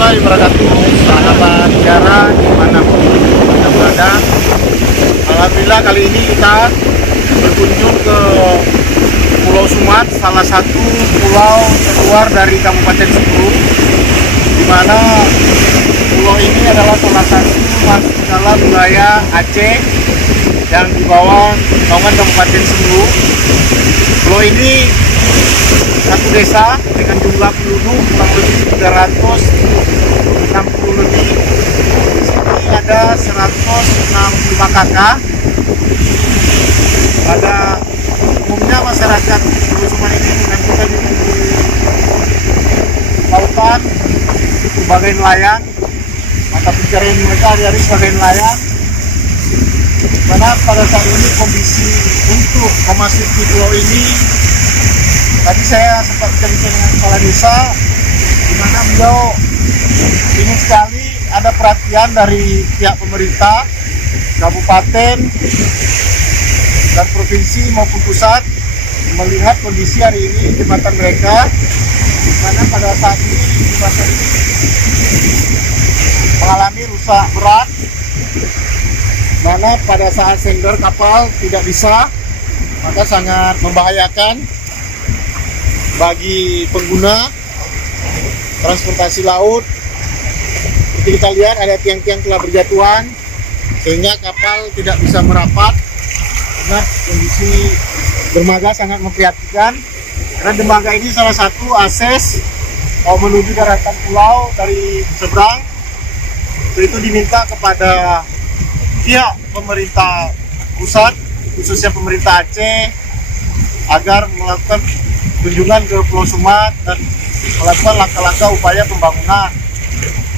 warahmatullahi wabarakatuh, sahabat negara dimanapun Anda berada. Alhamdulillah kali ini kita berkunjung ke Pulau Sumat, salah satu pulau terluar dari Kabupaten Sumedang, di mana pulau ini adalah salah satu masuk dalam wilayah Aceh yang di bawah naungan Kabupaten Sumedang. Pulau ini satu desa dengan jumlah penduduk kurang lebih 360 lebih. Di sini ada 165 kakak. Pada umumnya masyarakat Pulau Sumat ini menggantungkan diri di lautan sebagai nelayan. Mata pencarian mereka hari-hari sebagai nelayan. Karena pada saat ini kondisi untuk memasuki pulau ini, tadi saya sempat bicara dengan kepala desa, di mana beliau ingin sekali ada perhatian dari pihak pemerintah, kabupaten, dan provinsi maupun pusat melihat kondisi hari ini jembatan mereka, di mana pada saat ini jembatan ini mengalami rusak berat, mana pada saat sender kapal tidak bisa, maka sangat membahayakan bagi pengguna transportasi laut. Seperti kita lihat ada tiang-tiang telah berjatuhan sehingga kapal tidak bisa merapat. Karena kondisi dermaga sangat memprihatinkan, karena dermaga ini salah satu akses menuju daratan pulau dari seberang. Itu diminta kepada pihak pemerintah pusat, khususnya pemerintah Aceh, agar melakukan kunjungan ke Pulau Sumat dan melakukan langkah-langkah upaya pembangunan.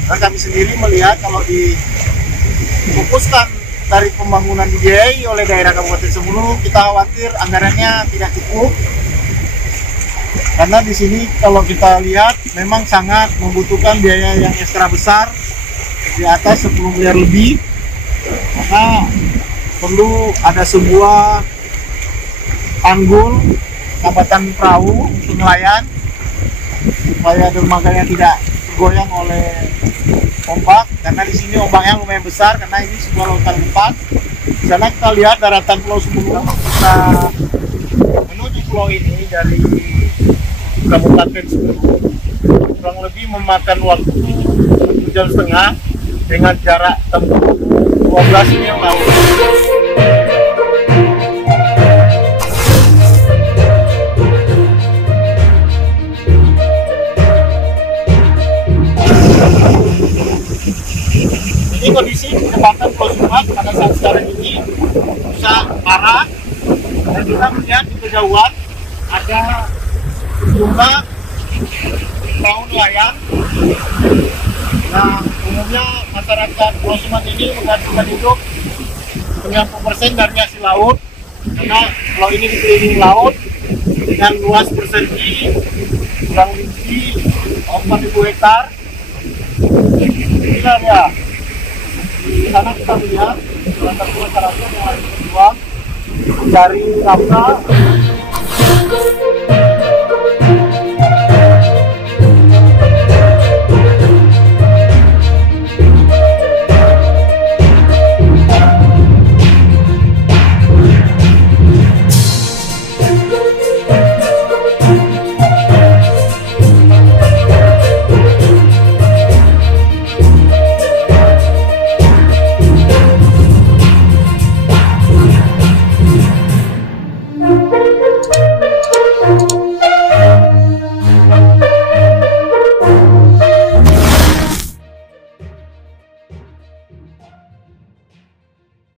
Dan kami sendiri melihat kalau difokuskan dari pembangunan dibiayai oleh daerah Kabupaten Sumedang, kita khawatir anggarannya tidak cukup. Karena di sini kalau kita lihat memang sangat membutuhkan biaya yang ekstra besar, di atas 10 miliar lebih. Karena perlu ada sebuah tanggul jembatan perahu untuk nelayan supaya dermaganya tidak tergoyang oleh ombak, karena di sini ombaknya lumayan besar karena ini sebuah lautan lepas. Di sana kita lihat daratan Pulau Sumedang. Kita menuju pulau ini dari Kabupaten Sumedang kurang lebih memakan waktu 1,5 jam dengan jarak tempuh 12 mil laut. Ini kondisi jembatan Pulau Sumat pada saat sekarang ini rusak parah, dan kita melihat di kejauhan ada sejumlah perahu nelayan. Nah, umumnya masyarakat Pulau Sumat ini menggantungkan hidup 90% dari hasil laut, karena pulau ini dikelilingi laut dengan luas persegi kurang lebih 4.000 hektar. Inilah ya. Di sana kita melihat salah satu masyarakat yang lagi berjuang mencari nafkah.